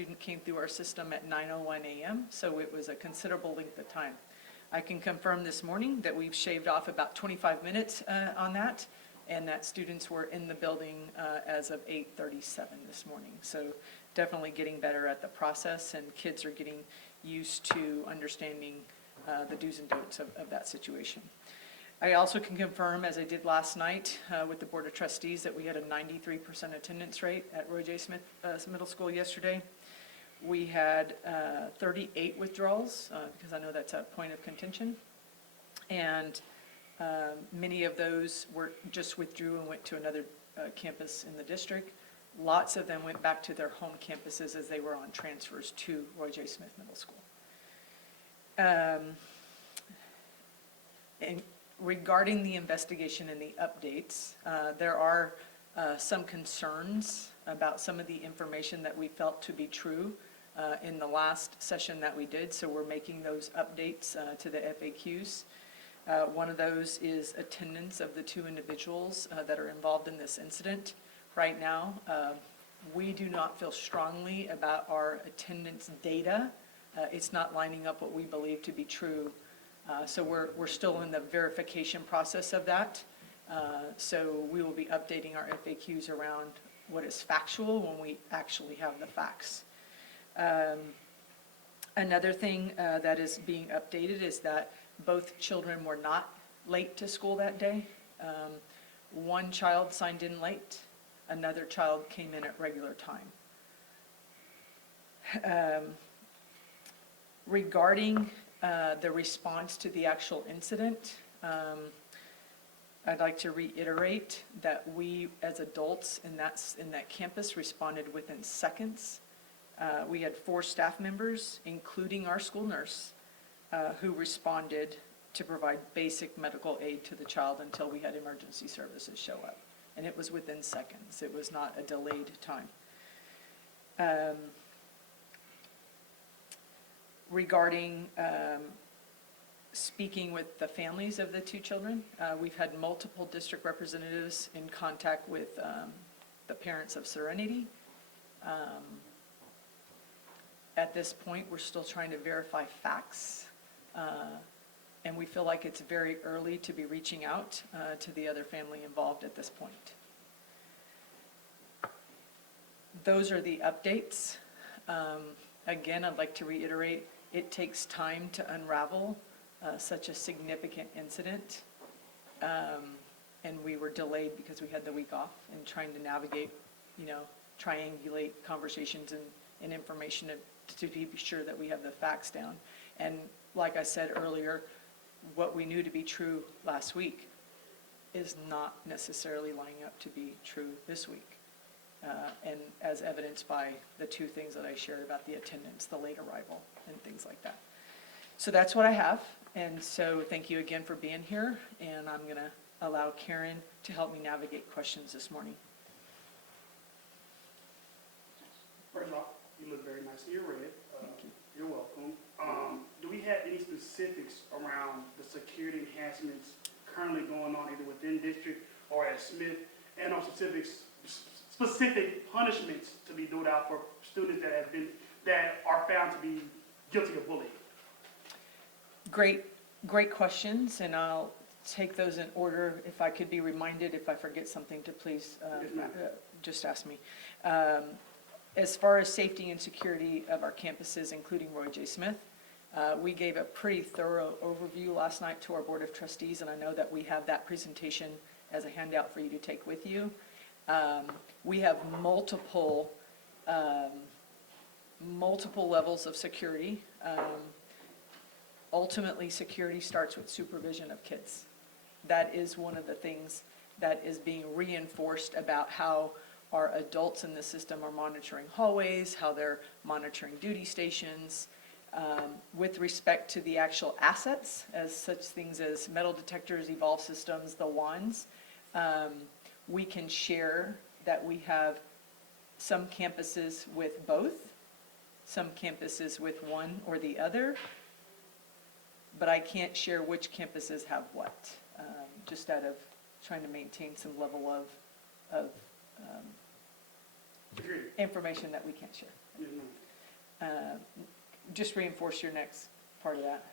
student came through our system at 9:01 a.m., so it was a considerable length of time. I can confirm this morning that we've shaved off about 25 minutes on that, and that students were in the building as of 8:37 this morning. So definitely getting better at the process, and kids are getting used to understanding the do's and don'ts of that situation. I also can confirm, as I did last night with the Board of Trustees, that we had a 93% attendance rate at Roy J. Smith Middle School yesterday. We had 38 withdrawals, because I know that's a point of contention. And many of those were just withdrew and went to another campus in the district. Lots of them went back to their home campuses as they were on transfers to Roy J. Smith Middle School. And regarding the investigation and the updates, there are some concerns about some of the information that we felt to be true in the last session that we did, so we're making those updates to the FAQs. One of those is attendance of the 2 individuals that are involved in this incident. Right now, we do not feel strongly about our attendance data. It's not lining up what we believe to be true. So we're still in the verification process of that. So we will be updating our FAQs around what is factual when we actually have the facts. Another thing that is being updated is that both children were not late to school that day. One child signed in late. Another child came in at regular time. Regarding the response to the actual incident, I'd like to reiterate that we as adults in that campus responded within seconds. We had 4 staff members, including our school nurse, who responded to provide basic medical aid to the child until we had emergency services show up. And it was within seconds. It was not a delayed time. Regarding speaking with the families of the 2 children, we've had multiple district representatives in contact with the parents of Serenity. At this point, we're still trying to verify facts, and we feel like it's very early to be reaching out to the other family involved at this point. Those are the updates. Again, I'd like to reiterate, it takes time to unravel such a significant incident, and we were delayed because we had the week off and trying to navigate, triangulate conversations and information to be sure that we have the facts down. And like I said earlier, what we knew to be true last week is not necessarily lining up to be true this week. And as evidenced by the 2 things that I shared about the attendance, the late arrival, and things like that. So that's what I have, and so thank you again for being here, and I'm going to allow Karen to help me navigate questions this morning. First off, you look very nice in your red. Thank you. You're welcome. Do we have any specifics around the security enhancements currently going on either within district or at Smith, and on specific punishments to be doled out for students that are found to be guilty of bullying? Great questions, and I'll take those in order. If I could be reminded, if I forget something, to please just ask me. As far as safety and security of our campuses, including Roy J. Smith, we gave a pretty thorough overview last night to our Board of Trustees, and I know that we have that presentation as a handout for you to take with you. We have multiple levels of security. Ultimately, security starts with supervision of kids. That is one of the things that is being reinforced about how our adults in the system are monitoring hallways, how they're monitoring duty stations. With respect to the actual assets, as such things as metal detectors, evolve systems, the wands, we can share that we have some campuses with both, some campuses with one or the other, but I can't share which campuses have what, just out of trying to maintain some level of information that we can't share. Just reinforce your next part of that.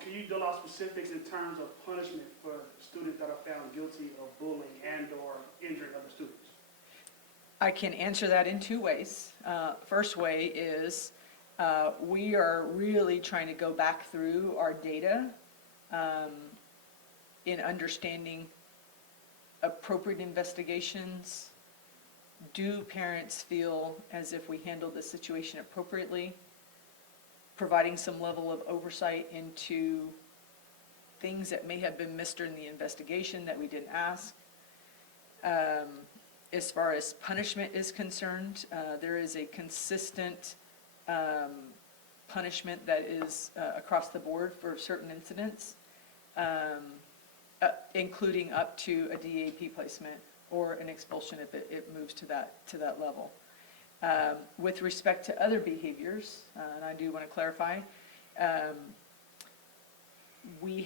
Can you dole out specifics in terms of punishment for students that are found guilty of bullying and/or injuring other students? I can answer that in two ways. First way is we are really trying to go back through our data in understanding appropriate investigations. Do parents feel as if we handled the situation appropriately? Providing some level of oversight into things that may have been missed during the investigation that we didn't ask. As far as punishment is concerned, there is a consistent punishment that is across the board for certain incidents, including up to a DAP placement or an expulsion if it moves to that level. With respect to other behaviors, and I do want to clarify, we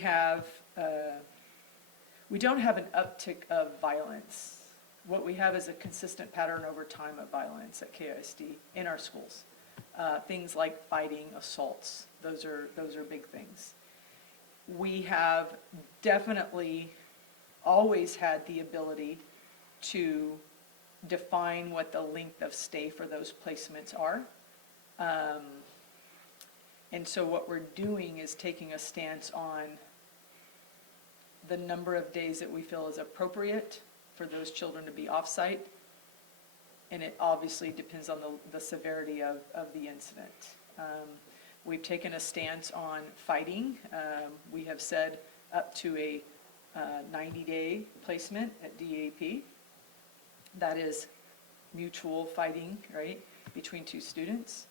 don't have an uptick of violence. What we have is a consistent pattern over time of violence at KISD in our schools. Things like fighting, assaults, those are big things. We have definitely always had the ability to define what the length of stay for those placements are. And so what we're doing is taking a stance on the number of days that we feel is appropriate for those children to be off-site. And it obviously depends on the severity of the incident. We've taken a stance on fighting. We have said up to a 90-day placement at DAP. That is mutual fighting, right, between two students.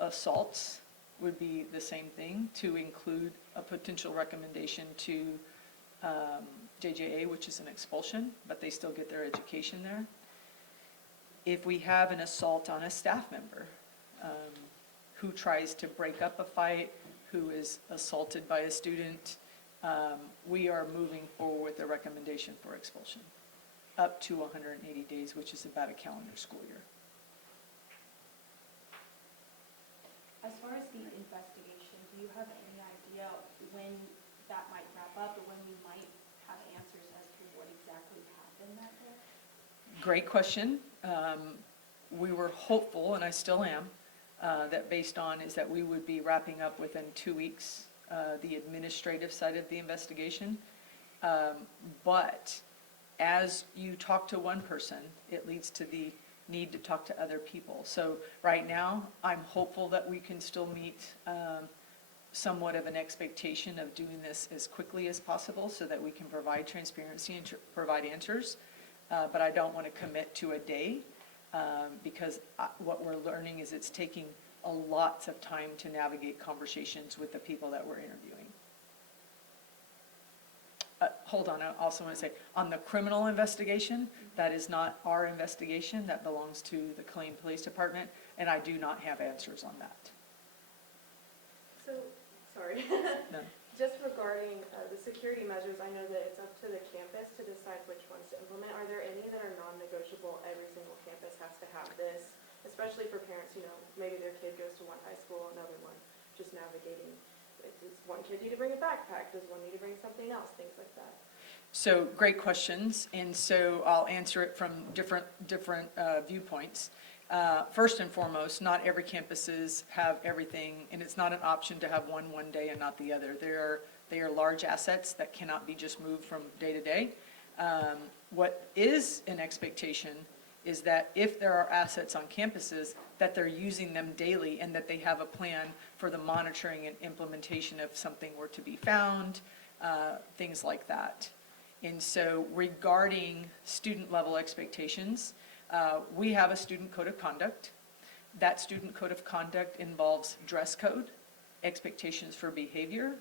Assaults would be the same thing, to include a potential recommendation to JJA, which is an expulsion, but they still get their education there. If we have an assault on a staff member who tries to break up a fight, who is assaulted by a student, we are moving forward with a recommendation for expulsion up to 180 days, which is about a calendar school year. As far as the investigation, do you have any idea when that might wrap up, or when we might have answers as to what exactly happened that day? Great question. We were hopeful, and I still am, that based on is that we would be wrapping up within 2 weeks, the administrative side of the investigation. But as you talk to one person, it leads to the need to talk to other people. So right now, I'm hopeful that we can still meet somewhat of an expectation of doing this as quickly as possible so that we can provide transparency and provide answers. But I don't want to commit to a day because what we're learning is it's taking a lots of time to navigate conversations with the people that we're interviewing. Hold on, I also want to say, on the criminal investigation, that is not our investigation, that belongs to the Killeen Police Department, and I do not have answers on that. So, sorry. No. Just regarding the security measures, I know that it's up to the campus to decide which ones to implement. Are there any that are non-negotiable? Every single campus has to have this, especially for parents, you know, maybe their kid goes to one high school, another one, just navigating. Does one kid need to bring a backpack? Does one need to bring something else? Things like that. So great questions, and so I'll answer it from different viewpoints. First and foremost, not every campuses have everything, and it's not an option to have one day and not the other. They are large assets that cannot be just moved from day to day. What is an expectation is that if there are assets on campuses, that they're using them daily and that they have a plan for the monitoring and implementation if something were to be found, things like that. And so regarding student level expectations, we have a student code of conduct. That student code of conduct involves dress code, expectations for behavior,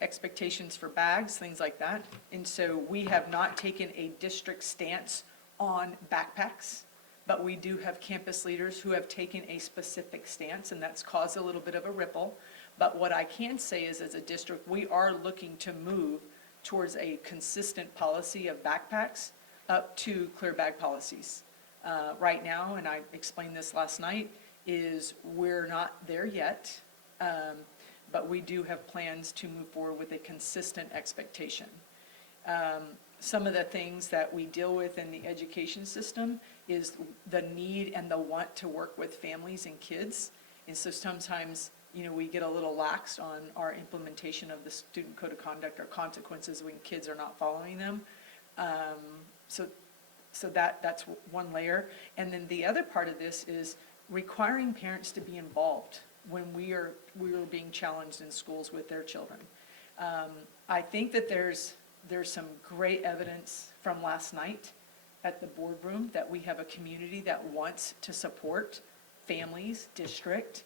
expectations for bags, things like that. And so we have not taken a district stance on backpacks, but we do have campus leaders who have taken a specific stance, and that's caused a little bit of a ripple. But what I can say is, as a district, we are looking to move towards a consistent policy of backpacks up to clear bag policies. right now, and I explained this last night, is we're not there yet, but we do have plans to move forward with a consistent expectation. Some of the things that we deal with in the education system is the need and the want to work with families and kids. And so sometimes, we get a little lax on our implementation of the student code of conduct or consequences when kids are not following them. So that's one layer. And then the other part of this is requiring parents to be involved when we are being challenged in schools with their children. I think that there's some great evidence from last night at the boardroom that we have a community that wants to support families, district,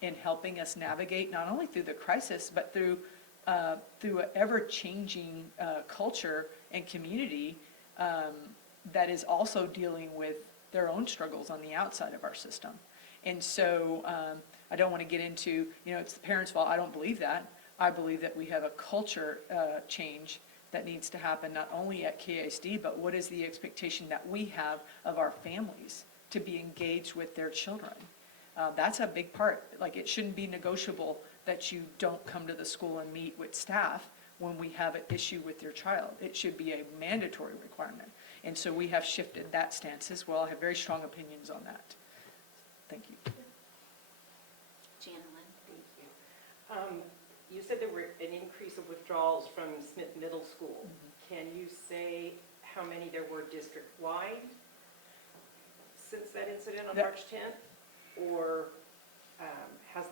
in helping us navigate not only through the crisis, but through an ever-changing culture and community that is also dealing with their own struggles on the outside of our system. And so I don't want to get into, it's the parents' fault. I don't believe that. I believe that we have a culture change that needs to happen not only at KISD, but what is the expectation that we have of our families to be engaged with their children. That's a big part. Like, it shouldn't be negotiable that you don't come to the school and meet with staff when we have an issue with your child. It should be a mandatory requirement. And so we have shifted that stance as well. I have very strong opinions on that. Thank you. Janelyn. Thank you. You said there were an increase of withdrawals from Smith Middle School. Mm-hmm. Can you say how many there were district-wide since that incident on March 10th? Or are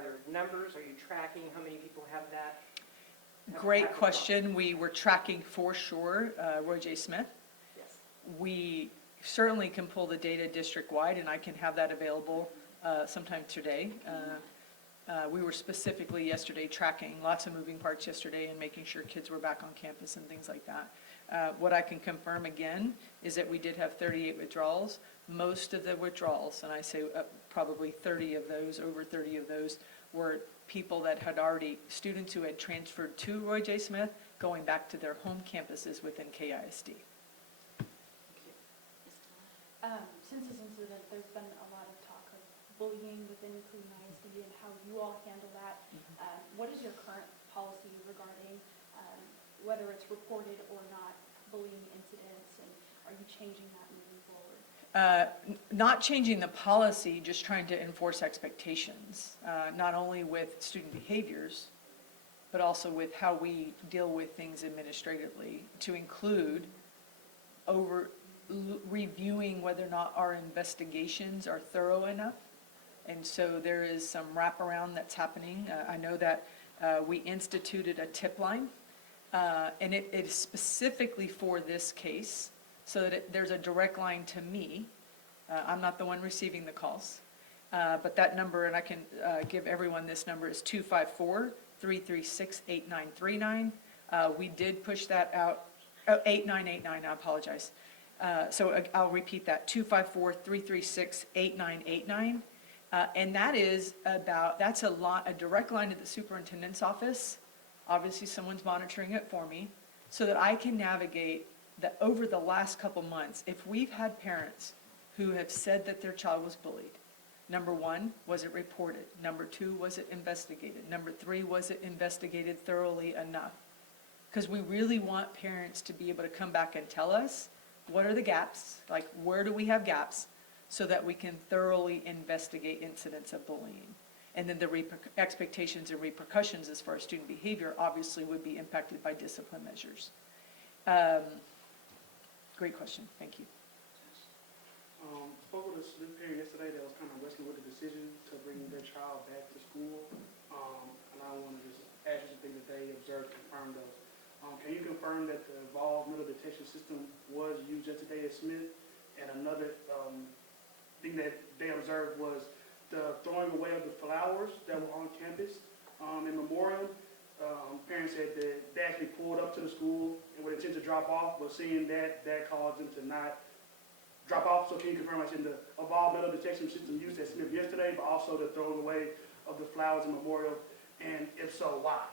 there numbers? Are you tracking how many people have that? Great question. We were tracking for sure Roy J. Smith. Yes. We certainly can pull the data district-wide, and I can have that available sometime today. We were specifically yesterday tracking lots of moving parts yesterday and making sure kids were back on campus and things like that. What I can confirm again is that we did have 38 withdrawals. Most of the withdrawals, and I say probably 30 of those, over 30 of those, were people that had already, students who had transferred to Roy J. Smith, going back to their home campuses within KISD. Since this incident, there's been a lot of talk of bullying within Killeen ISD and how you all handle that. What is your current policy regarding whether it's reported or not bullying incidents, and are you changing that moving forward? Not changing the policy, just trying to enforce expectations, not only with student behaviors, but also with how we deal with things administratively, to include reviewing whether or not our investigations are thorough enough. And so there is some wraparound that's happening. I know that we instituted a tip line, and it is specifically for this case, so that there's a direct line to me. I'm not the one receiving the calls, but that number, and I can give everyone this number, is 254-336-8939. We did push that out, 8989, I apologize. So I'll repeat that, 254-336-8989. And that is that's a direct line to the superintendent's office. Obviously, someone's monitoring it for me, so that I can navigate that over the last couple months. If we've had parents who have said that their child was bullied, number one, was it reported? Number two, was it investigated? Number three, was it investigated thoroughly enough? Because we really want parents to be able to come back and tell us, what are the gaps? Like, where do we have gaps? So that we can thoroughly investigate incidents of bullying. And then the expectations and repercussions as far as student behavior obviously would be impacted by discipline measures. Great question, thank you. Spoke with a Smith parent yesterday that was kind of wrestling with the decision to bring their child back to school. And I want to just ask you some things that they observed, confirm those. Can you confirm that the evolved metal detection system was used yesterday at Smith? And another thing that they observed was the throwing away of the flowers that were on campus in Memorial. Parents said that they actually pulled up to the school and would intend to drop off, but seeing that caused them to not drop off. So can you confirm that's in the evolved metal detection system used at Smith yesterday, but also the throwing away of the flowers in Memorial? And if so, why?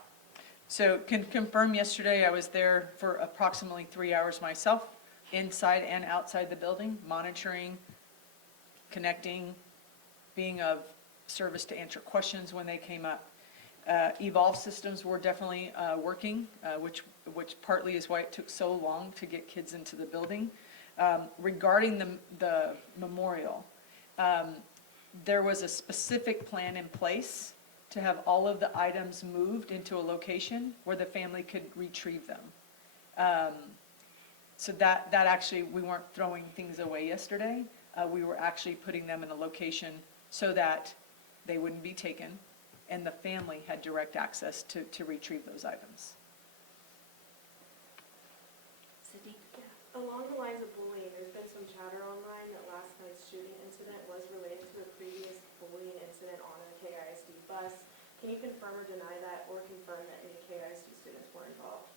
So can confirm yesterday I was there for approximately 3 hours myself. inside and outside the building, monitoring, connecting, being of service to answer questions when they came up. Evolve systems were definitely working, which partly is why it took so long to get kids into the building. Regarding the memorial, there was a specific plan in place to have all of the items moved into a location where the family could retrieve them. So that actually, we weren't throwing things away yesterday. We were actually putting them in a location so that they wouldn't be taken, and the family had direct access to retrieve those items. Sydney? Yeah. Along the lines of bullying, there's been some chatter online that last night's shooting incident was related to a previous bullying incident on a KISD bus. Can you confirm or deny that, or confirm that any KISD students were involved?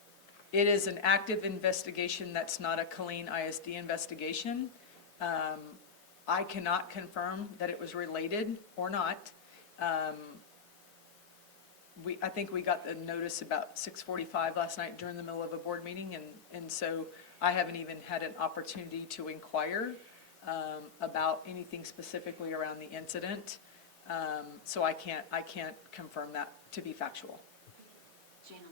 It is an active investigation. That's not a Killeen ISD investigation. I cannot confirm that it was related or not. I think we got the notice about 6:45 last night during the middle of a board meeting, and so I haven't even had an opportunity to inquire about anything specifically around the incident. So I can't confirm that to be factual. Jana Lynn?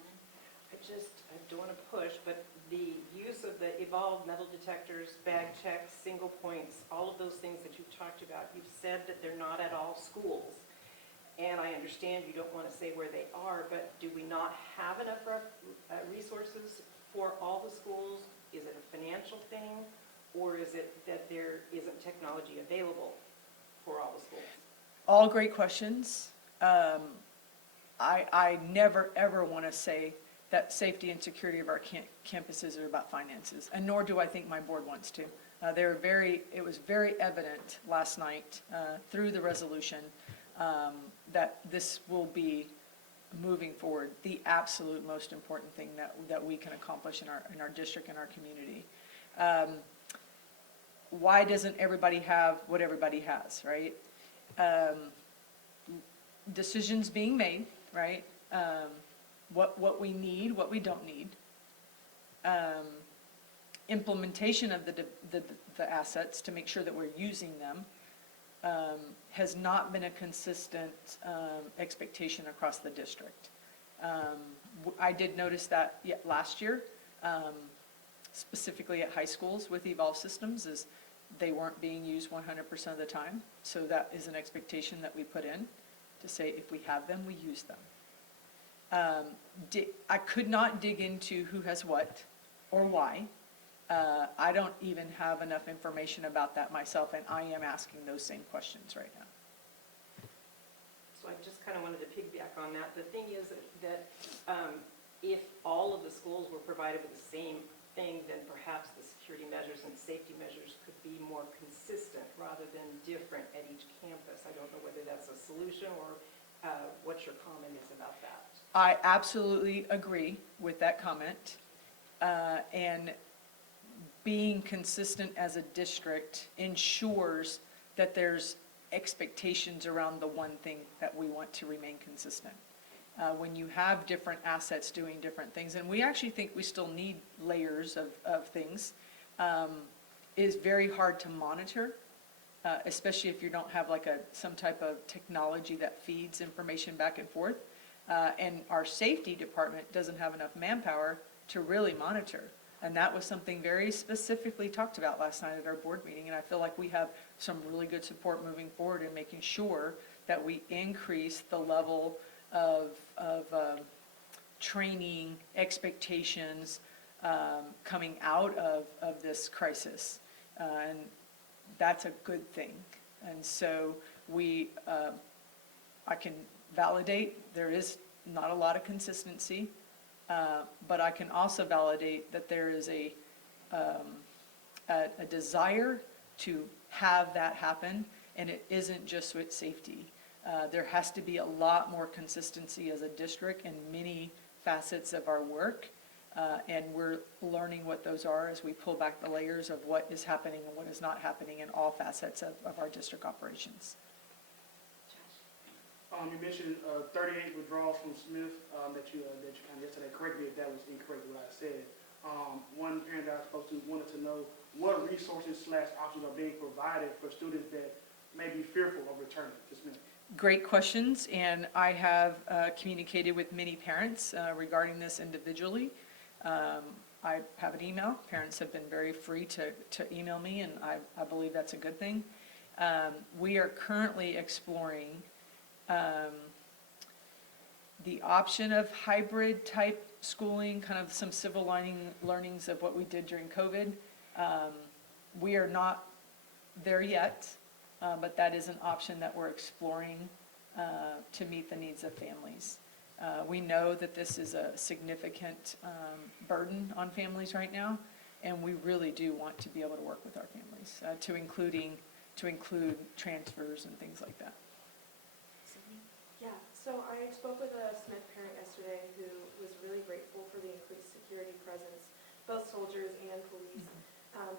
I don't want to push, but the use of the evolved metal detectors, bag checks, single points, all of those things that you've talked about, you've said that they're not at all schools. And I understand you don't want to say where they are, but do we not have enough resources for all the schools? Is it a financial thing, or is it that there isn't technology available for all the schools? All great questions. I never, ever want to say that safety and security of our campuses are about finances, and nor do I think my board wants to. It was very evident last night through the resolution that this will be, moving forward, the absolute most important thing that we can accomplish in our district and our community. Why doesn't everybody have what everybody has, right? Decisions being made, right? What we need, what we don't need. Implementation of the assets to make sure that we're using them has not been a consistent expectation across the district. I did notice that last year, specifically at high schools with Evolve systems, is they weren't being used 100% of the time. So that is an expectation that we put in to say if we have them, we use them. I could not dig into who has what or why. I don't even have enough information about that myself, and I am asking those same questions right now. So I just kind of wanted to piggyback on that. The thing is that if all of the schools were provided with the same thing, then perhaps the security measures and safety measures could be more consistent rather than different at each campus. I don't know whether that's a solution or what your comment is about that. I absolutely agree with that comment. And being consistent as a district ensures that there's expectations around the one thing that we want to remain consistent. When you have different assets doing different things, and we actually think we still need layers of things, is very hard to monitor, especially if you don't have like some type of technology that feeds information back and forth. And our safety department doesn't have enough manpower to really monitor. And that was something very specifically talked about last night at our board meeting. And I feel like we have some really good support moving forward in making sure that we increase the level of training, expectations coming out of this crisis. And that's a good thing. And so I can validate there is not a lot of consistency, but I can also validate that there is a desire to have that happen, and it isn't just with safety. There has to be a lot more consistency as a district in many facets of our work, and we're learning what those are as we pull back the layers of what is happening and what is not happening in all facets of our district operations. You mentioned 38 withdrawals from Smith that you kind of yesterday corrected me if that was incorrect what I said. One parent that I spoke to wanted to know what resources / options are being provided for students that may be fearful of returning to Smith. Great questions, and I have communicated with many parents regarding this individually. I have an email. Parents have been very free to email me, and I believe that's a good thing. We are currently exploring the option of hybrid type schooling, kind of some silver learnings of what we did during COVID. We are not there yet, but that is an option that we're exploring to meet the needs of families. We know that this is a significant burden on families right now, and we really do want to be able to work with our families to include transfers and things like that. Sydney? Yeah, so I spoke with a Smith parent yesterday who was really grateful for the increased security presence, both soldiers and police.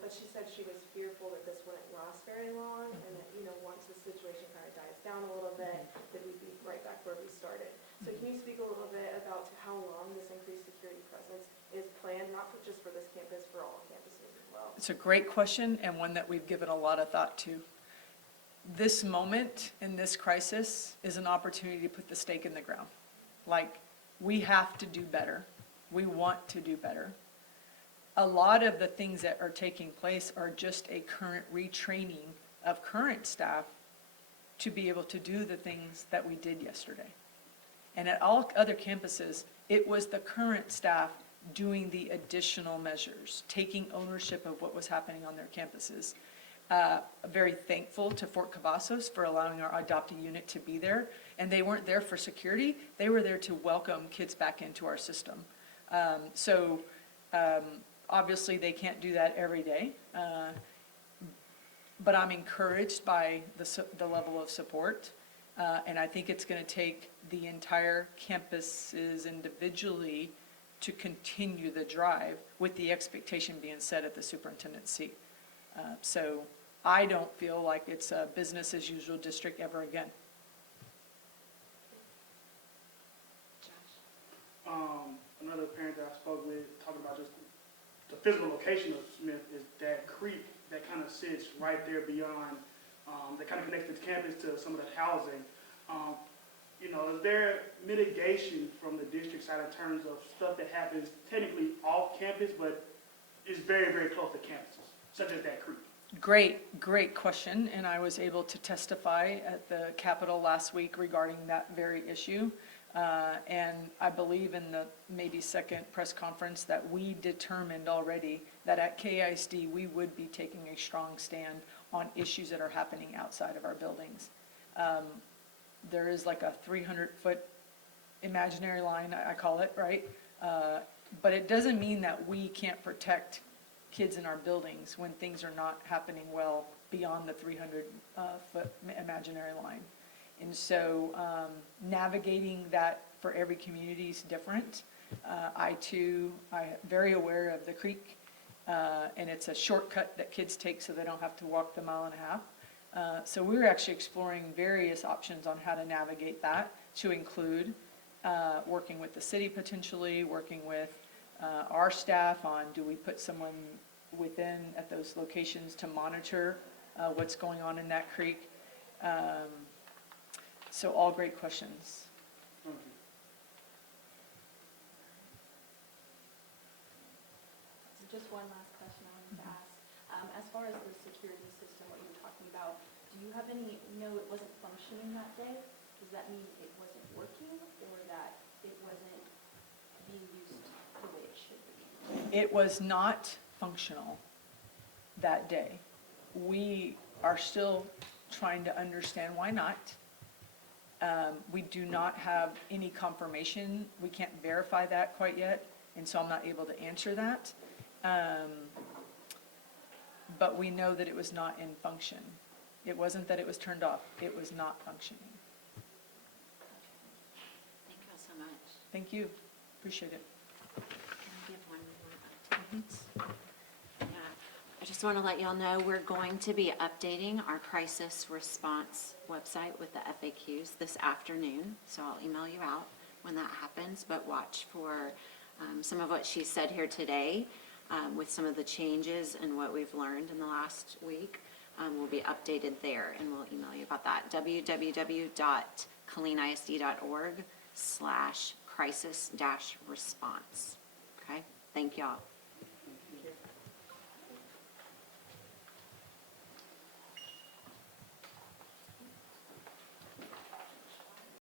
But she said she was fearful that this wouldn't last very long, and that, once the situation kind of dies down a little bit, that we'd be right back where we started. So can you speak a little bit about how long this increased security presence is planned, not just for this campus, for all campuses as well? It's a great question, and one that we've given a lot of thought to. This moment in this crisis is an opportunity to put the stake in the ground. Like, we have to do better. We want to do better. A lot of the things that are taking place are just a current retraining of current staff to be able to do the things that we did yesterday. And at all other campuses, it was the current staff doing the additional measures, taking ownership of what was happening on their campuses. Very thankful to Fort Cavazos for allowing our adoptee unit to be there. And they weren't there for security, they were there to welcome kids back into our system. Obviously, they can't do that every day, but I'm encouraged by the level of support, and I think it's going to take the entire campuses individually to continue the drive with the expectation being set at the superintendent's seat. So I don't feel like it's a business as usual district ever again. Josh? Another parent that I spoke with talking about just the physical location of Smith is that creek that kind of sits right there beyond, that kind of connects the campus to some of the housing. Is there mitigation from the district side in terms of stuff that happens technically off campus, but is very, very close to campuses, such as that creek? Great question, and I was able to testify at the Capitol last week regarding that very issue. And I believe in the maybe second press conference that we determined already that at KISD we would be taking a strong stand on issues that are happening outside of our buildings. There is like a 300-foot imaginary line, I call it, right? But it doesn't mean that we can't protect kids in our buildings when things are not happening well beyond the 300-foot imaginary line. And so navigating that for every community is different. I'm very aware of the creek, and it's a shortcut that kids take so they don't have to walk the 1.5 miles. So we're actually exploring various options on how to navigate that, to include working with the city potentially, working with our staff on, do we put someone within at those locations to monitor what's going on in that creek. So all great questions. Thank you. Just one last question I wanted to ask. As far as the security system, what you were talking about, do you have any, it wasn't functioning that day? Does that mean it wasn't working, or that it wasn't being used the way it should be? It was not functional that day. We are still trying to understand why not. We do not have any confirmation. We can't verify that quite yet, and so I'm not able to answer that. But we know that it was not in function. It wasn't that it was turned off. It was not functioning. Thank you all so much. Thank you. Appreciate it. Can I give one more update? Yeah. I just want to let y'all know we're going to be updating our crisis response website with the FAQs this afternoon. So I'll email you out when that happens, but watch for Some of what she said here today, with some of the changes and what we've learned in the last week, will be updated there, and we'll email you about that. www.KilleenISD.org/crisis-response. Okay, thank y'all. Thank you.